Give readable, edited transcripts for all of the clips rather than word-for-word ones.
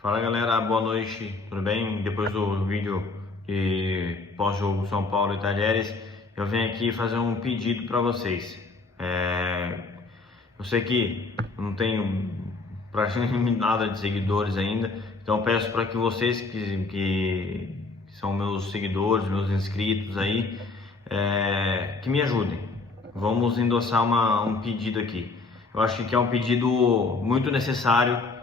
Fala galera, boa noite, tudo bem? Depois do vídeo de pós-jogo São Paulo e Talheres, eu venho aqui fazer um pedido para vocês. Eu sei que eu não tenho praticamente nada de seguidores ainda, então eu peço para que vocês que são meus seguidores, meus inscritos aí, que me ajudem. Vamos endossar um pedido aqui. Eu acho que é um pedido muito necessário.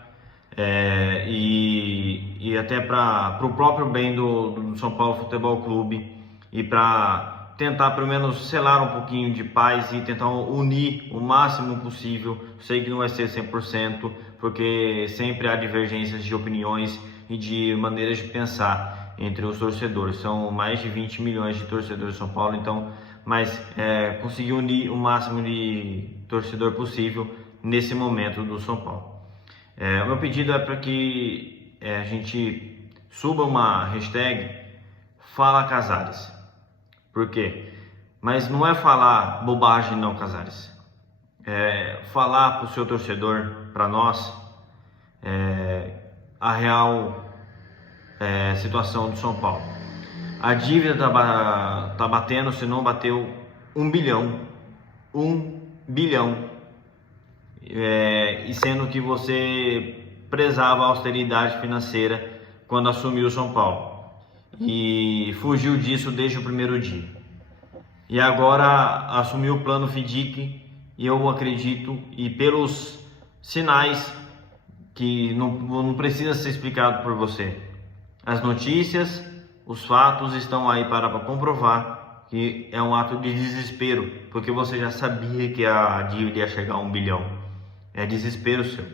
E até para o próprio bem do São Paulo Futebol Clube e para tentar pelo menos selar um pouquinho de paz e tentar unir o máximo possível. Sei que não vai ser 100%, porque sempre há divergências de opiniões e de maneiras de pensar entre os torcedores. São mais de 20 milhões de torcedores de São Paulo, então, conseguir unir o máximo de torcedor possível nesse momento do São Paulo. O meu pedido é para que a gente suba uma hashtag Fala Casares. Por quê? Mas não é falar bobagem não, Casares. É falar para o seu torcedor, para nós, a real situação do São Paulo. A dívida tá batendo, se não bateu, 1 bilhão. 1 bilhão. E sendo que você prezava a austeridade financeira quando assumiu o São Paulo e fugiu disso desde o primeiro dia, e agora assumiu o plano FIDIC, e eu acredito, e pelos sinais que não precisa ser explicado por você, as notícias, os fatos estão aí para comprovar que é um ato de desespero, porque você já sabia que a dívida ia chegar a 1 bilhão. É desespero seu.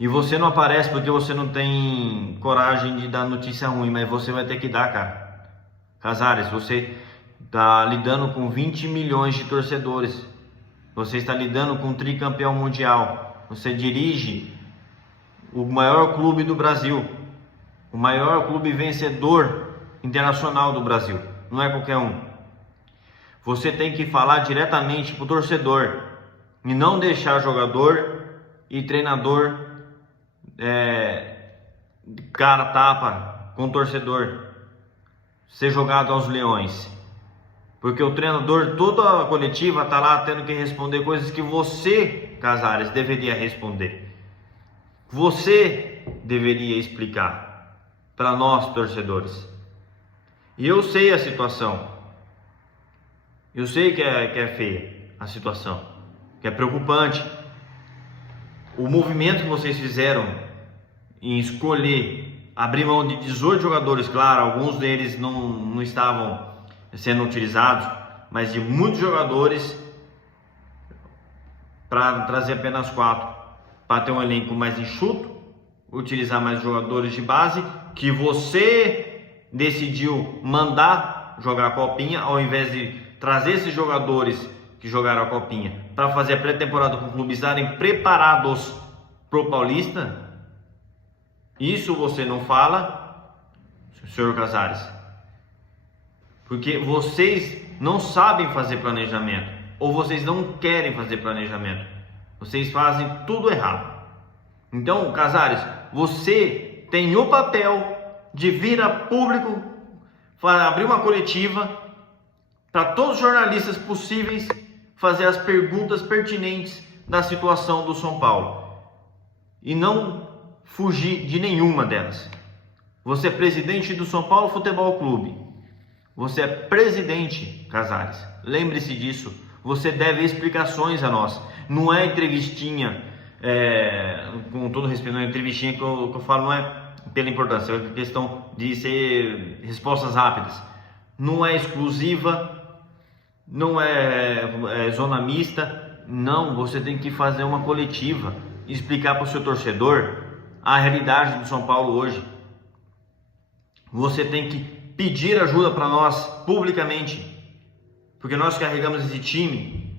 E você não aparece porque você não tem coragem de dar notícia ruim, mas você vai ter que dar, cara. Casares, você está lidando com 20 milhões de torcedores. Você está lidando com um tricampeão mundial. Você dirige o maior clube do Brasil. O maior clube vencedor internacional do Brasil. Não é qualquer um. Você tem que falar diretamente para o torcedor. E não deixar jogador e treinador cara tapa com o torcedor, ser jogado aos leões, porque o treinador, toda a coletiva tá lá tendo que responder coisas que você, Casares, deveria responder. Você deveria explicar para nós, torcedores. E eu sei a situação, eu sei que é feia a situação, que é preocupante. O movimento que vocês fizeram em escolher abrir mão de 18 jogadores, claro, alguns deles não estavam sendo utilizados, mas de muitos jogadores, para trazer apenas 4, para ter um elenco mais enxuto, utilizar mais jogadores de base, que você decidiu mandar jogar a Copinha, ao invés de trazer esses jogadores que jogaram a Copinha para fazer a pré-temporada com o clube, estarem preparados pro Paulista. Isso você não fala, senhor Casares, porque vocês não sabem fazer planejamento, ou vocês não querem fazer planejamento. Vocês fazem tudo errado. Então, Casares, você tem o papel de vir a público, abrir uma coletiva para todos os jornalistas possíveis, fazer as perguntas pertinentes da situação do São Paulo e não fugir de nenhuma delas. Você é presidente do São Paulo Futebol Clube. Você é presidente, Casares. Lembre-se disso. Você deve explicações a nós. Não é entrevistinha, com todo respeito, não é entrevistinha que eu falo, não é pela importância, é questão de ser respostas rápidas. Não é exclusiva, não é zona mista, não. Você tem que fazer uma coletiva, explicar para o seu torcedor a realidade do São Paulo hoje. Você tem que pedir ajuda para nós publicamente, porque nós carregamos esse time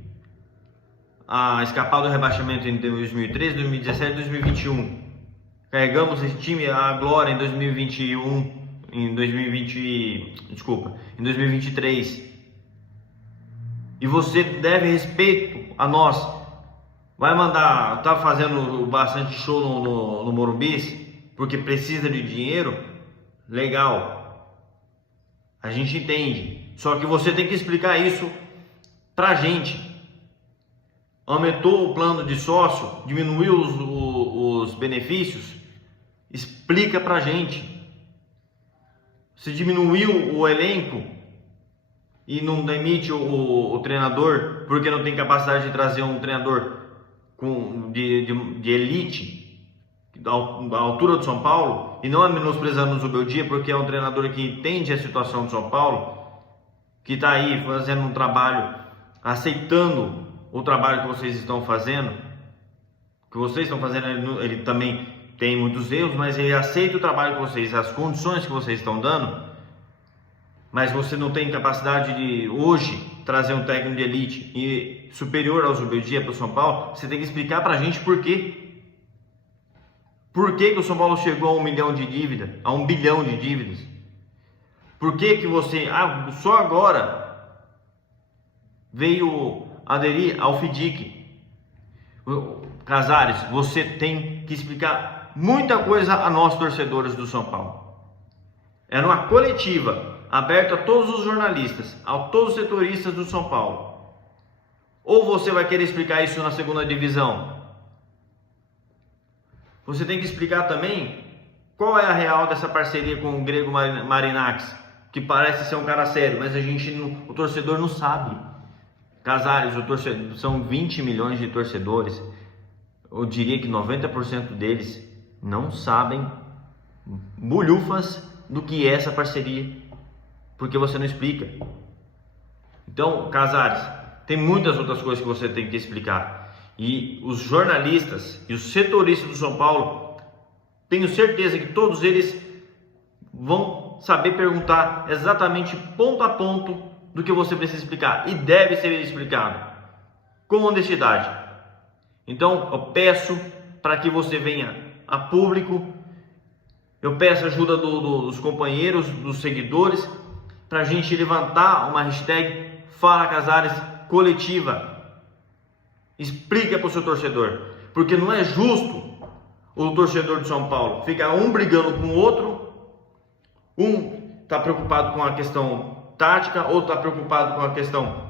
a escapar do rebaixamento em 2013, 2017 e 2021. Carregamos esse time à glória em 2021, em 2023. E você deve respeito a nós. Vai mandar, tá fazendo bastante show no Morumbi, porque precisa de dinheiro, legal, a gente entende. Só que você tem que explicar isso pra gente. Aumentou o plano de sócio, diminuiu os benefícios, explica pra gente. Se diminuiu o elenco e não demite o treinador porque não tem capacidade de trazer um treinador de elite da altura do São Paulo, e não é menosprezando o Zubeldia, porque é um treinador que entende a situação do São Paulo, que está aí fazendo um trabalho, aceitando o trabalho que vocês estão fazendo, ele também tem muitos erros, mas ele aceita o trabalho que vocês, as condições que vocês estão dando, mas você não tem capacidade de hoje trazer um técnico de elite e superior ao Zubeldia para o São Paulo. Você tem que explicar para a gente por quê. Por que o São Paulo chegou a 1 milhão de dívida, a 1 bilhão de dívidas? Por que você, só agora veio aderir ao FIDIC? Casares, você tem que explicar muita coisa a nós torcedores do São Paulo. Era uma coletiva aberta a todos os jornalistas, a todos os setoristas do São Paulo. Ou você vai querer explicar isso na segunda divisão? Você tem que explicar também qual é a real dessa parceria com o Grego Marinakis, que parece ser um cara sério, mas o torcedor não sabe. Casares, são 20 milhões de torcedores. Eu diria que 90% deles não sabem bulhufas do que é essa parceria, porque você não explica. Então, Casares, tem muitas outras coisas que você tem que explicar. E os jornalistas e os setoristas do São Paulo, tenho certeza que todos eles vão saber perguntar exatamente ponto a ponto do que você precisa explicar, e deve ser explicado com honestidade. Então eu peço para que você venha a público, eu peço ajuda dos companheiros, dos seguidores, para a gente levantar uma hashtag Fala Casares coletiva. Explica para o seu torcedor, porque não é justo o torcedor de São Paulo ficar um brigando com o outro, um está preocupado com a questão tática, outro está preocupado com a questão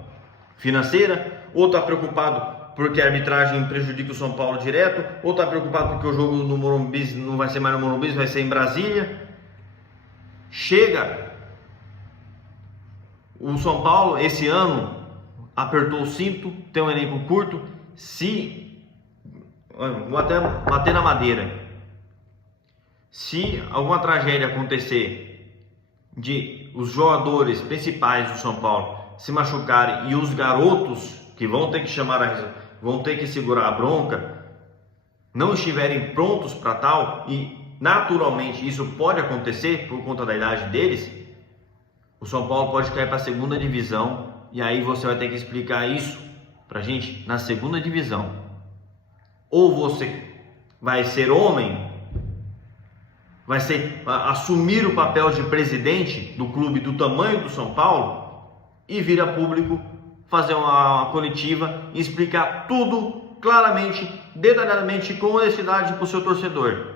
financeira, outro está preocupado porque a arbitragem prejudica o São Paulo direto, outro está preocupado porque o jogo no Morumbi não vai ser mais no Morumbi, vai ser em Brasília. Chega! O São Paulo esse ano apertou o cinto, tem um elenco curto. Vou até bater na madeira, se alguma tragédia acontecer de os jogadores principais do São Paulo se machucarem e os garotos que vão ter que vão ter que segurar a bronca, não estiverem prontos para tal, e naturalmente isso pode acontecer por conta da idade deles, o São Paulo pode cair para a segunda divisão, e aí você vai ter que explicar isso pra gente na segunda divisão. Ou você vai ser homem, vai assumir o papel de presidente do clube do tamanho do São Paulo e vir a público fazer uma coletiva e explicar tudo claramente, detalhadamente, com honestidade para o seu torcedor.